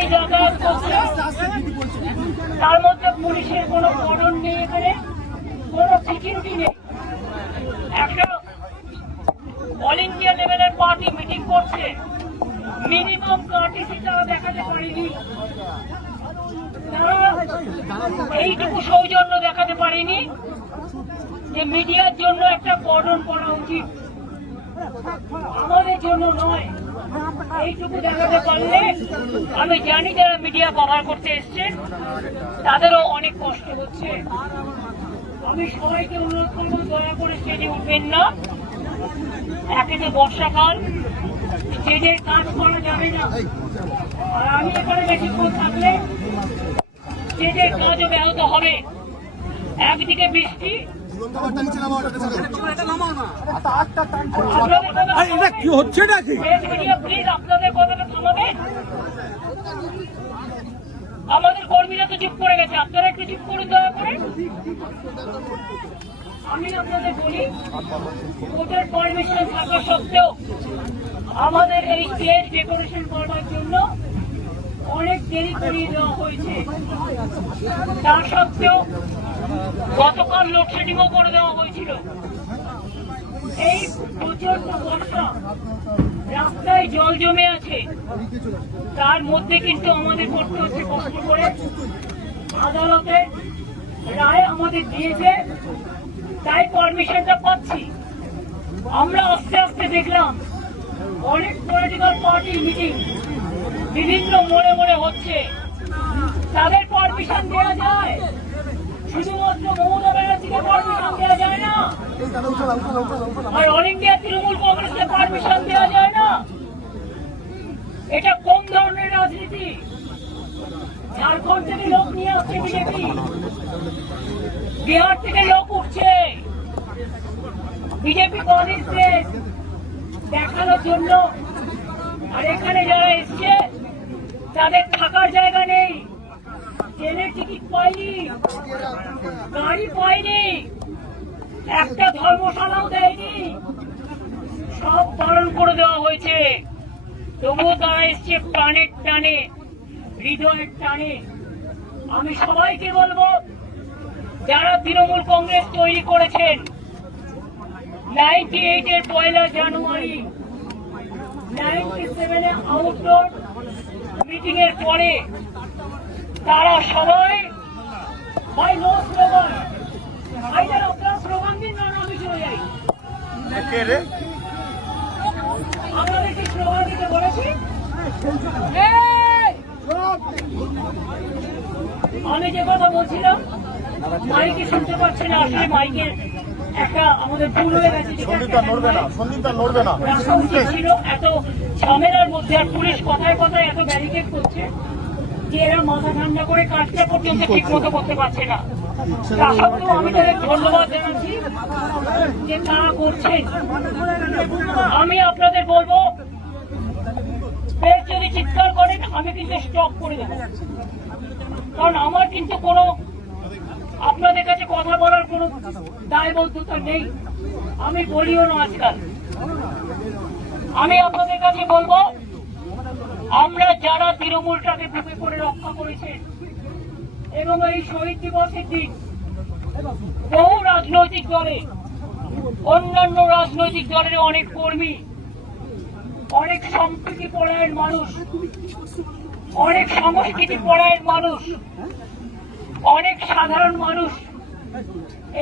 গাড়ি যাতায়াত করছে, তার মধ্যে পুলিশের কোনো কর্ডন নেই, এখানে কোনো সিকিউরিটি নেই। একটা অল ইন্ডিয়া লেভেলের পার্টি মিটিং করছে, মিনিমাম কার্টিসি তারা দেখাতে পারেনি, তারা এইটুকু সৌজন্য দেখাতে পারেনি যে মিডিয়ার জন্য একটা কর্ডন করা উচিত, আমাদের জন্য নয়। এইটুকু দেখাতে পারলে আমি জানি যারা মিডিয়া কভার করতে এসছেন তাদেরও অনেক কষ্ট হচ্ছে। আমি সবাইকে অনুরোধ করবো, দয়া করে স্টেজে উঠবেন না। একেতে বর্ষাকাল, স্টেজের কাজ করা যাবে না, আর আমি এখানে বেশিক্ষণ থাকলে স্টেজের কাজও ব্যাহত হবে। একদিকে বৃষ্টি, কি হচ্ছে নাকি? প্লিজ আপনাদের কথাটা থামাবে। আমাদের কর্মীরা তো চুপ করে গেছে, আপনারা একটু চুপ করুন দয়া করে। আমি আপনাদের বলি, কোর্টের পারমিশন থাকা সত্ত্বেও আমাদের এই স্টেজ ডেকোরেশন করবার জন্য অনেক দেরি করিয়ে দেওয়া হয়েছে। তা সত্ত্বেও গতকাল লোডশেডিংও করে দেওয়া হয়েছিল। এই প্রচন্ড বর্ষা, রাস্তায় জল জমে আছে, তার মধ্যে কিন্তু আমাদের করতে হচ্ছে কষ্ট করে। আদালতে রায় আমাদের দিয়েছে, তাই পারমিশনটা পাচ্ছি। আমরা আস্তে আস্তে দেখলাম অনেক পলিটিক্যাল পার্টি মিটিং বিভিন্ন মোড়ে মোড়ে হচ্ছে, তাদের পারমিশন দেওয়া যায়, শুধুমাত্র মমতা ব্যানার্জিকে পারমিশন দেওয়া যায় না, আর অল ইন্ডিয়া তৃণমূল কংগ্রেসকে পারমিশন দেওয়া যায় না। এটা কোন ধরনের রাজনীতি? ঝাড়খণ্ড থেকে লোক নিয়ে আসছে বিজেপি, বিহার থেকে লোক উঠছে বিজেপি কংগ্রেসকে দেখানোর জন্য, আর এখানে যারা এসছে তাদের থাকার জায়গা নেই, ট্রেনের টিকিট পায়নি, গাড়ি পায়নি, একটা ধর্মশালাও দেয়নি, সব পালন করে দেওয়া হয়েছে। তবুও তারা এসছে প্রাণের টানে, হৃদয়ের টানে। আমি সবাইকে বলবো, যারা তৃণমূল কংগ্রেস তৈরি করেছেন 98-এর 1 জানুয়ারি, 97-এ আউটডোর মিটিং এর পরে, তারা সবাই ভাই নো স্লোগান, ভাই যারা আপনারা স্লোগান দিন না, আমি চলে যাই। আপনাদের কি স্লোগান দিতে বলেছি? আমি যে কথা বলছিলাম মাইকে শুনতে পাচ্ছে না, আসলে মাইকের একটা আমাদের ভুল হয়ে গেছে, ছিল এত ঝামেলার মধ্যে, আর পুলিশ কথায় কথায় এত ব্যারিকেড করছে যে এরা মাথা ঠান্ডা করে কাজটা পর্যন্ত ঠিক মতো করতে পারছে না। তা সত্ত্বেও আমি তাদের ধন্যবাদ জানাচ্ছি যে তারা করছেন। আমি আপনাদের বলবো, যদি চিৎকার করেন আমি কিন্তু স্টপ করে দেবো, কারণ আমার কিন্তু কোনো আপনাদের কাছে কথা বলার কোনো দায়বদ্ধতা নেই, আমি বলিও না আজকাল। আমি আপনাদের কাছে বলবো, আমরা যারা তৃণমূলটাকে বুকে করে রক্ষা করেছেন এবং এই শহীদ দিবসের দিন বহু রাজনৈতিক দলে, অন্যান্য রাজনৈতিক দলের অনেক কর্মী, অনেক সম্প্রীতি পরায়ণ মানুষ, অনেক সংস্কৃতি পরায়ণ মানুষ, অনেক সাধারণ মানুষ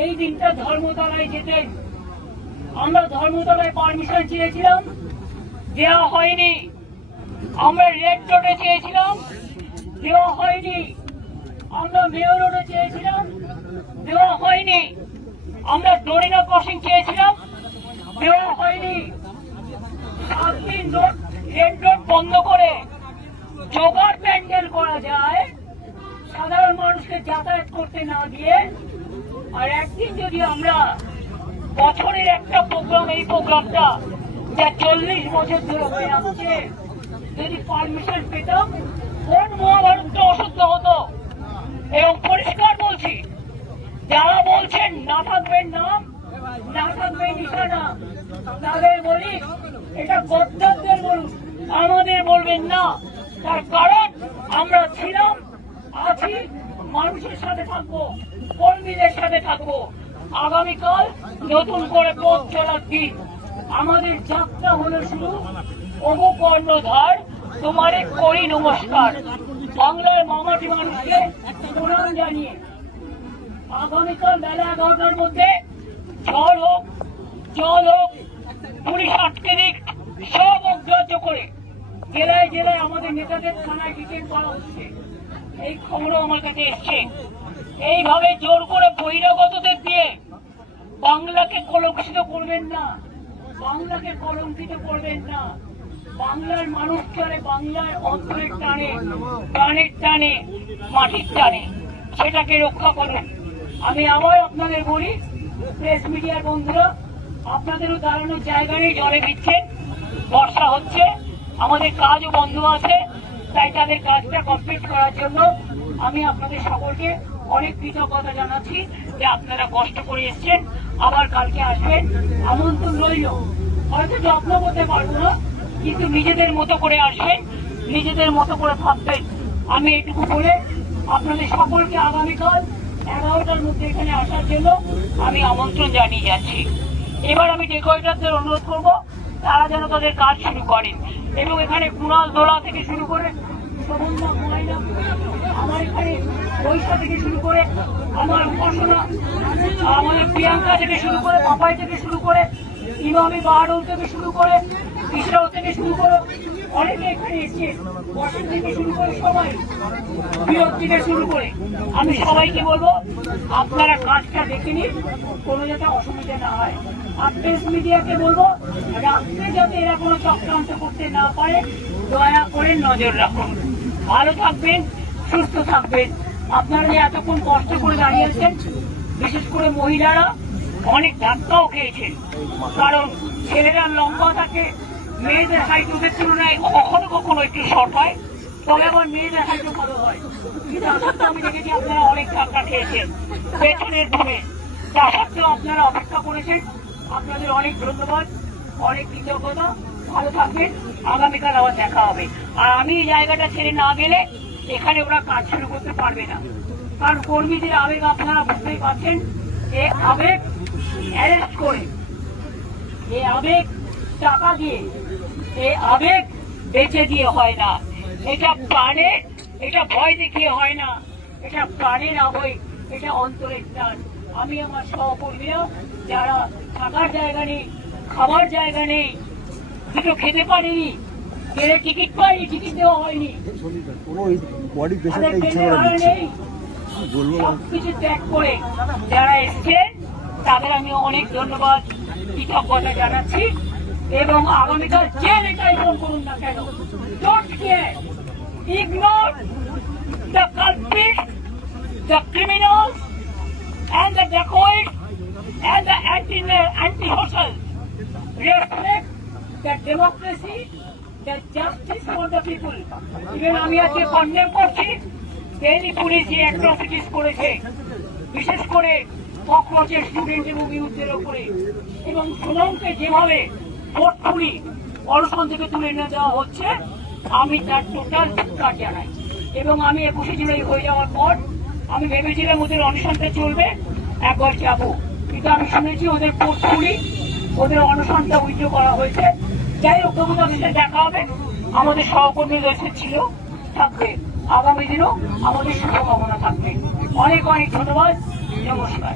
এই দিনটা ধর্মতলায় যেতেন। আমরা ধর্মতলায় পারমিশন চেয়েছিলাম, দেওয়া হয়নি। আমরা রেড রোডে চেয়েছিলাম, দেওয়া হয়নি। আমরা মেয়র রোডে চেয়েছিলাম, দেওয়া হয়নি। আমরা ডোরিনা ক্রসিং চেয়েছিলাম, দেওয়া হয়নি। 7 দিন রেড রোড বন্ধ করে জোগাড় প্যান্ডেল করা যায়, সাধারণ মানুষকে যাতায়াত করতে না দিয়ে, আর একদিন যদি আমরা বছরের একটা প্রোগ্রাম, এই প্রোগ্রামটা যা 40 বছর ধরে হয়ে আসছে, যদি পারমিশন পেতাম, কোন মহাভারতটা অশুদ্ধ হতো। এবং পরিষ্কার বলছি, যারা বলছেন না থাকবেন নাম, না থাকবে নিশানা, তাদের বলি এটা গদ্দারদের বলুন, আমাদের বলবেন না। তার কারণ আমরা ছিলাম, আছি, মানুষের সাথে থাকবো, কর্মীদের সাথে থাকবো। আগামীকাল নতুন করে পথ চলার দিন। আমাদের যাত্রা হলো শুরু। ওগো কর্ণধার, তোমারে করি নমস্কার। বাংলার মামাটি মানুষকে প্রণাম জানিয়ে আগামীকাল বেলা 11টার মধ্যে ঝড় হোক, জল হোক, পুলিশ আটকে দিক, সব অগ্রাহ্য করে জেলায় জেলায় আমাদের নেতাদের থানায় ডিটেইন করা হচ্ছে। এই খবরও আমার কাছে এসছে। এইভাবে জোর করে বহিরাগতদের দিয়ে বাংলাকে কলঙ্কিত করবেন না, বাংলাকে কলঙ্কিত করবেন না। বাংলার মানুষ চলে বাংলার অন্তরের টানে, প্রাণের টানে, মাটির টানে, সেটাকে রক্ষা করুন। আমি আবার আপনাদের বলি, প্রেস মিডিয়ার বন্ধুরা, আপনাদেরও দাঁড়ানোর জায়গা নেই, জলে ভিজছেন, বর্ষা হচ্ছে, আমাদের কাজও বন্ধ আছে, তাই তাদের কাজটা কমপ্লিট করার জন্য আমি আপনাদের সকলকে অনেক কৃতজ্ঞতা জানাচ্ছি যে আপনারা কষ্ট করে এসছেন। আবার কালকে আসবেন, আমন্ত্রণ রইল। হয়তো যত্ন করতে পারবো না, কিন্তু নিজেদের মতো করে আসবেন, নিজেদের মতো করে থাকবেন। আমি এটুকু বলে আপনাদের সকলকে আগামীকাল 11টার মধ্যে এখানে আসার জন্য আমি আমন্ত্রণ জানিয়ে যাচ্ছি। এবার আমি ডেকোরেটরদের অনুরোধ করব তারা যেন তাদের কাজ শুরু করেন, এবং এখানে কুণাল দোলা থেকে শুরু করে শোভনদা, ময়না, আমার এখানে বৈশা থেকে শুরু করে আমার উপাসনা, আমাদের প্রিয়াঙ্কা থেকে শুরু করে, পাপাই থেকে শুরু করে, ইমামি বাহাদুর থেকে শুরু করে, কৃষ্ণ থেকে শুরু করে অনেকে এখানে এসছে, বসন থেকে শুরু করে সবাই, বিরোধ থেকে শুরু করে, আমি সবাইকে বলবো আপনারা কাজটা দেখে নিন, কোনো যাতে অসুবিধা না হয়। আর প্রেস মিডিয়াকে বলবো রাত্রে যাতে এরা কোনো চক্রান্ত করতে না পারে দয়া করে নজর রাখুন। ভালো থাকবেন, সুস্থ থাকবেন। আপনারা যে এতক্ষণ কষ্ট করে দাঁড়িয়েছেন, বিশেষ করে মহিলারা অনেক ধাক্কাও খেয়েছেন, কারণ ছেলেরা লম্বা থাকে, মেয়েদের হাইট ওদের তুলনায় কখনো কখনো একটু শর্ট হয়, তবে আবার মেয়েদের হাইটও ভালো হয়। কিন্তু আমি দেখেছি আপনারা অনেক ধাক্কা খেয়েছেন পেছনের ধরে, তা সত্ত্বেও আপনারা অপেক্ষা করেছেন। আপনাদের অনেক ধন্যবাদ, অনেক কৃতজ্ঞতা। ভালো থাকবেন, আগামীকাল আবার দেখা হবে। আর আমি এই জায়গাটা ছেড়ে না গেলে এখানে ওরা কাজ শুরু করতে পারবে না, কারণ কর্মীদের আবেগ আপনারা বুঝতেই পারছেন। এই আবেগ অ্যারেস্ট করে, এই আবেগ টাকা দিয়ে, এই আবেগ বেচে দিয়ে হয় না, এটা প্রাণে, এটা ভয় দেখিয়ে হয় না, এটা প্রাণের আবেগ, এটা অন্তরের টান। আমি আমার সহকর্মীরা যারা থাকার জায়গা নেই, খাবার জায়গা নেই, দুটো খেতে পারিনি, গেলে টিকিট পাইনি, টিকিট দেওয়া হয়নি, নেই, সবকিছু ত্যাগ করে যারা এসছেন তাদের আমি অনেক ধন্যবাদ, কৃতজ্ঞতা জানাচ্ছি। এবং আগামীকাল যে নেতাই ফোন করুন না কেন, don't care, ignore the culprit, the criminals and the dacoits and the anti-social. Respect the democracy, the justice for the people. Even আমি আজকে কন্ডেম করছি দিল্লি পুলিশ যে অ্যাট্রসিটিস করেছে, বিশেষ করে ককরোচের স্টুডেন্ট এবং ইউথদের ওপরে, এবং সুনামকে যেভাবে ফোর্সফুলি অনশন থেকে তুলে নিয়ে দেওয়া হচ্ছে, আমি তার টোটাল ধিক্কার জানাই। এবং আমি 21শে জুলাই হয়ে যাওয়ার পর আমি ভেবেছিলাম ওদের অনশনটা চলবে, একবার যাবো, কিন্তু আমি শুনেছি ওদের ফোর্সফুলি ওদের অনশনটা উইথড্র করা হয়েছে। যাই হোক, তবু তাদের সাথে দেখা হবে। আমাদের সহকর্মীদের ছিল, থাকবে, আগামী দিনও আমাদের শুভকামনা থাকবে। অনেক অনেক ধন্যবাদ, নমস্কার।